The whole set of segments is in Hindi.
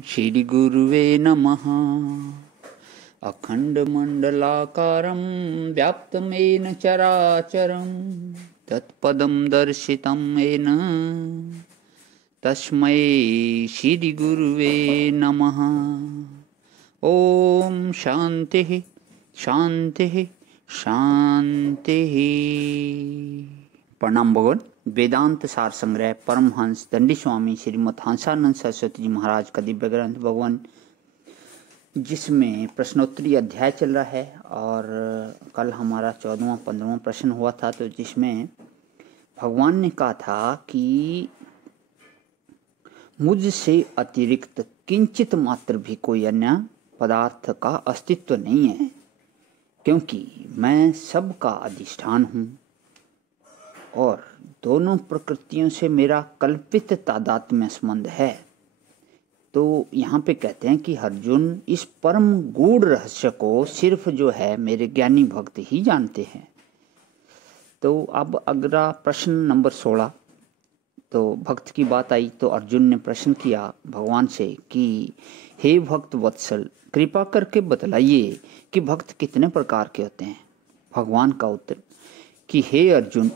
श्री गुरुवे नमः। अखण्डमण्डलाकारं व्याप्तमेन चराचरं तत्पदं दर्शितं येन तस्मै श्री गुरुवे नमः। ओम शांति शांति शांति। प्रणाम भगवान। वेदांत सार संग्रह परमहंस दंडी स्वामी श्रीमद हंसानंद सरस्वती जी महाराज का दिव्य ग्रंथ भगवान, जिसमें प्रश्नोत्तरी अध्याय चल रहा है। और कल हमारा 14वां 15वां प्रश्न हुआ था, तो जिसमें भगवान ने कहा था कि मुझसे अतिरिक्त किंचित मात्र भी कोई अन्य पदार्थ का अस्तित्व नहीं है, क्योंकि मैं सबका अधिष्ठान हूँ और दोनों प्रकृतियों से मेरा कल्पित तादात्म्य संबंध है। तो यहाँ पे कहते हैं कि अर्जुन, इस परम गूढ़ रहस्य को सिर्फ जो है मेरे ज्ञानी भक्त ही जानते हैं। तो अब अगला प्रश्न नंबर 16, तो भक्त की बात आई तो अर्जुन ने प्रश्न किया भगवान से कि हे भक्त वत्सल, कृपा करके बतलाइए कि भक्त कितने प्रकार के होते हैं। भगवान का उत्तर कि हे अर्जुन,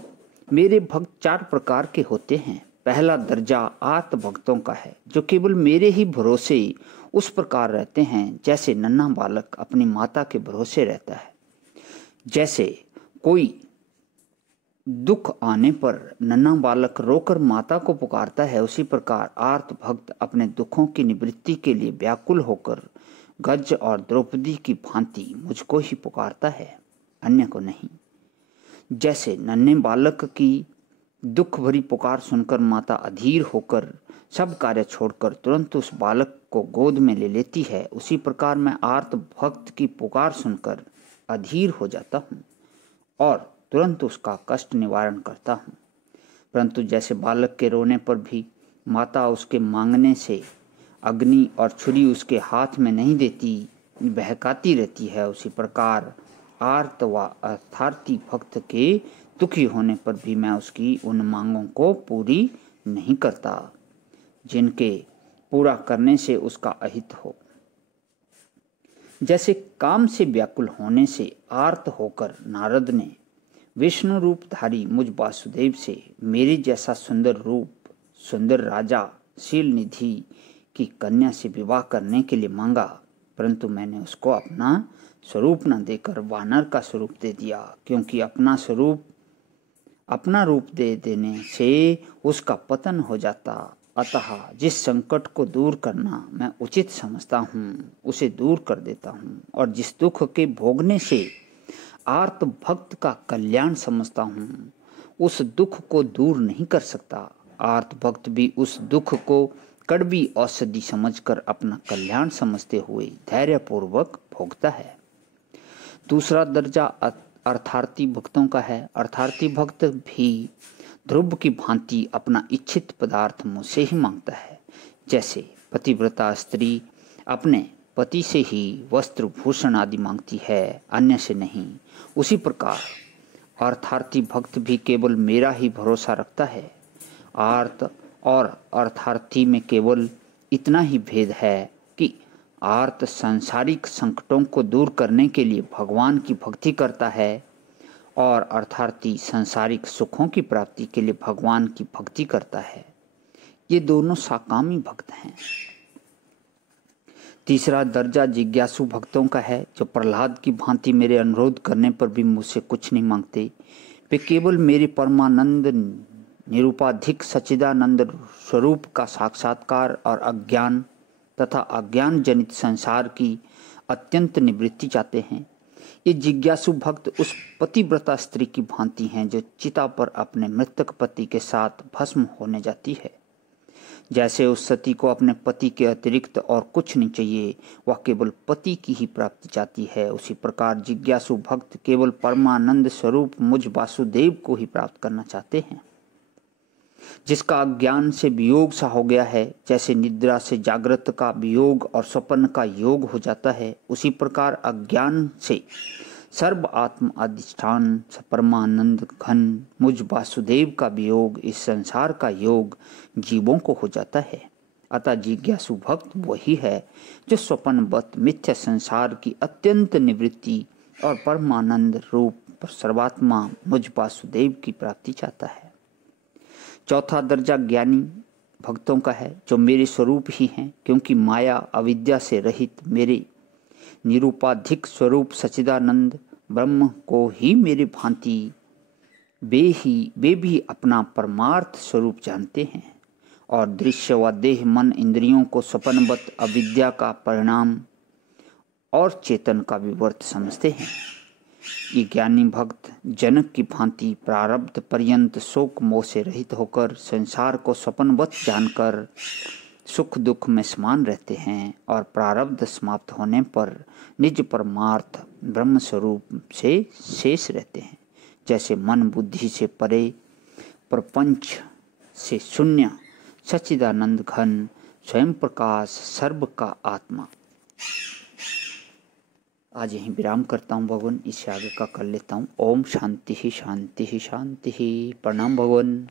मेरे भक्त 4 प्रकार के होते हैं। पहला दर्जा आत्म भक्तों का है, जो केवल मेरे ही भरोसे उस प्रकार रहते हैं जैसे नन्हा बालक अपनी माता के भरोसे रहता है। जैसे कोई दुख आने पर नन्हा बालक रोकर माता को पुकारता है, उसी प्रकार आर्त भक्त अपने दुखों की निवृत्ति के लिए व्याकुल होकर गज और द्रौपदी की भांति मुझको ही पुकारता है, अन्य को नहीं। जैसे नन्हे बालक की दुख भरी पुकार सुनकर माता अधीर होकर सब कार्य छोड़कर तुरंत उस बालक को गोद में ले लेती है, उसी प्रकार मैं आर्त भक्त की पुकार सुनकर अधीर हो जाता हूँ और तुरंत उसका कष्ट निवारण करता हूँ। परंतु जैसे बालक के रोने पर भी माता उसके मांगने से अग्नि और छुरी उसके हाथ में नहीं देती, बहकाती रहती है, उसी प्रकार आर्त व अर्थार्थी भक्त के दुखी होने पर भी मैं उसकी उन मांगों को पूरी नहीं करता जिनके पूरा करने से उसका अहित हो। जैसे काम से व्याकुल होने से आर्त होकर नारद ने विष्णु रूपधारी मुझ वासुदेव से मेरे जैसा सुंदर रूप, सुंदर राजा, शील निधि की कन्या से विवाह करने के लिए मांगा, परंतु मैंने उसको अपना स्वरूप न देकर वानर का स्वरूप दे दिया, क्योंकि अपना रूप दे देने से उसका पतन हो जाता। अतः जिस संकट को दूर करना मैं उचित समझता हूँ, उसे दूर कर देता हूँ, और जिस दुख के भोगने से आर्त भक्त का कल्याण समझता हूँ, उस दुख को दूर नहीं कर सकता। आर्त भक्त भी उस दुख को कड़वी औषधि समझकर अपना कल्याण समझते हुए धैर्यपूर्वक भोगता है। दूसरा दर्जा अर्थार्थी भक्तों का है। अर्थार्थी भक्त भी ध्रुव की भांति अपना इच्छित पदार्थ मुझसे ही मांगता है। जैसे पतिव्रता स्त्री अपने पति से ही वस्त्र भूषण आदि मांगती है, अन्य से नहीं, उसी प्रकार अर्थार्थी भक्त भी केवल मेरा ही भरोसा रखता है। आर्त और अर्थार्थी में केवल इतना ही भेद है कि आर्त सांसारिक संकटों को दूर करने के लिए भगवान की भक्ति करता है और अर्थार्थी सांसारिक सुखों की प्राप्ति के लिए भगवान की भक्ति करता है। ये दोनों साकामी भक्त हैं। तीसरा दर्जा जिज्ञासु भक्तों का है, जो प्रहलाद की भांति मेरे अनुरोध करने पर भी मुझसे कुछ नहीं मांगते। वे केवल मेरे परमानंद निरूपाधिक सच्चिदानंद स्वरूप का साक्षात्कार और अज्ञान तथा अज्ञान जनित संसार की अत्यंत निवृत्ति चाहते हैं। ये जिज्ञासु भक्त उस पतिव्रता स्त्री की भांति हैं जो चिता पर अपने मृतक पति के साथ भस्म होने जाती है। जैसे उस सती को अपने पति के अतिरिक्त और कुछ नहीं चाहिए, वह केवल पति की ही प्राप्ति चाहती है, उसी प्रकार जिज्ञासु भक्त केवल परमानंद स्वरूप मुझ वासुदेव को ही प्राप्त करना चाहते हैं। जिसका अज्ञान से वियोग सा हो गया है, जैसे निद्रा से जागृत का वियोग और स्वप्न का योग हो जाता है, उसी प्रकार अज्ञान से सर्व आत्म अधिष्ठान परमानंद घन मुझ वासुदेव का वियोग, इस संसार का योग जीवों को हो जाता है। अतः जिज्ञासु भक्त वही है जो स्वप्नवत मिथ्या संसार की अत्यंत निवृत्ति और परमानंद रूप सर्वात्मा मुझ वासुदेव की प्राप्ति चाहता है। चौथा दर्जा ज्ञानी भक्तों का है जो मेरे स्वरूप ही हैं, क्योंकि माया अविद्या से रहित मेरे निरूपाधिक स्वरूप सच्चिदानंद ब्रह्म को ही मेरी भांति वे भी अपना परमार्थ स्वरूप जानते हैं और दृश्य व देह मन इंद्रियों को स्वप्नवत अविद्या का परिणाम और चेतन का विवर्त समझते हैं। ये ज्ञानी भक्त जनक की भांति प्रारब्ध पर्यंत शोक मोह से रहित होकर संसार को स्वप्नवत जानकर सुख दुख में समान रहते हैं और प्रारब्ध समाप्त होने पर निज परमार्थ ब्रह्म स्वरूप से शेष रहते हैं। जैसे मन बुद्धि से परे प्रपंच से शून्य सच्चिदानंद घन स्वयं प्रकाश सर्व का आत्मा। आज यहीं विराम करता हूँ भगवान, इससे आगे का कर लेता हूँ। ओम शांति ही शांति ही शांति ही। प्रणाम भगवान।